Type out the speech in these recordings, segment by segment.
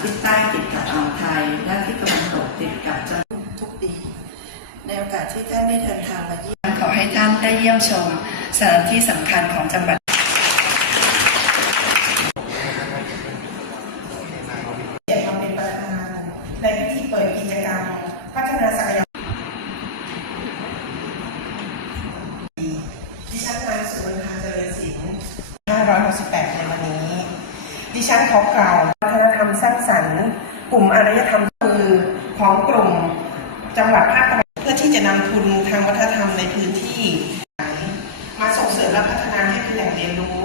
ทิศใต้ติดกับอ่าวไทย และทิศตะวันตกติดกับจังหวัดทุกปี ในโอกาสที่ท่านได้เดินทางมาเยี่ยมขอให้ท่านได้เยี่ยมชมสถานที่สำคัญของจังหวัดเกียรติมาเป็นประธานในพิธีเปิดกิจกรรม พัฒนาศักยภาพดิฉันนางสุวรรณาเจริญศิลป์568 ในวันนี้ ดิฉันขอกล่าว สร้างสรรค์ กลุ่มอารยธรรมคือของกลุ่มจังหวัดภาคตะวันออกเพื่อที่จะนำทุนทางวัฒนธรรมในพื้นที่ มาส่งเสริมและพัฒนาให้เป็นแหล่งเรียนรู้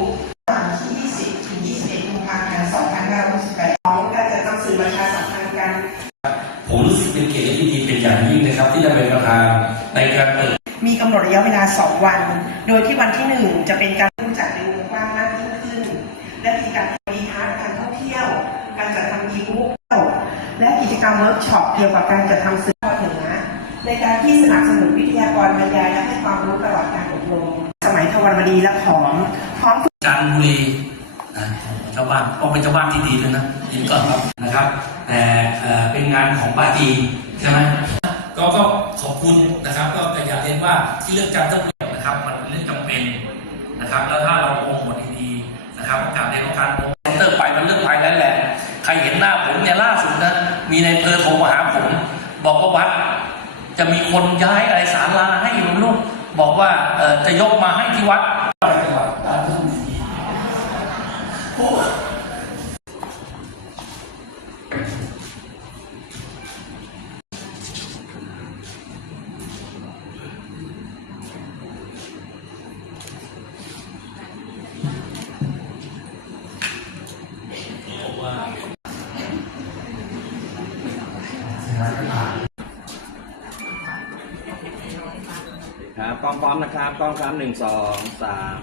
วันที่ 20 ถึง 21กุมภาพันธ์ 2568ของการจัดทำสื่อประชาสัมพันธ์กัน ผมรู้สึกเป็นเกียรติและยินดีเป็นอย่างยิ่งนะครับ ที่ได้เป็นประธานในการเปิดมีกำหนดระยะเวลา 2 วัน โดยที่วันที่ 1 จะเป็นการรู้จักในวงขึ้น และกิจกรรมมีพาร์ทการท่องเที่ยว การจัดทำอีบุ๊กและกิจก รรมเวิร์กช็อปเกี่ยวกับการจัดทำสื่อภาคเนือในการที่สนับสนุนวิทยากรบรรยายและให้ความรู้ตลอดการอบรม สมัยทวารวดีและขอมพร้อมจันทบุรีนะชาวบ้านก็เป็นชาวบ้านที่ดีด้วยนะดีก่อนครับนะครับ แต่เป็นงานของปาจีใช่ไหมก็ก็ขอบคุณนะครับ ก็แต่อยากเรียนว่าที่เลือกจันทบุรีนะครับ มันเป็นเรื่องจำเป็นนะครับ แล้วถ้าเราโปรโมทดีๆนะครับโอกาสในการโอร์ไปมันเรื่องภายนั้นแหละ ใครเห็นหน้าผมเนี่ยล่าสุดนะมีในเพอโทรมาหาผม บอกว่าวัด จะมีคนย้ายอะไรสาลาให้หลวงลูกบอกว่าจะยกมาให้ที่วัดจังหวัดตาญจน ครับกล้องพร้อมนะครับกล้องครับหนึ่งสองสาม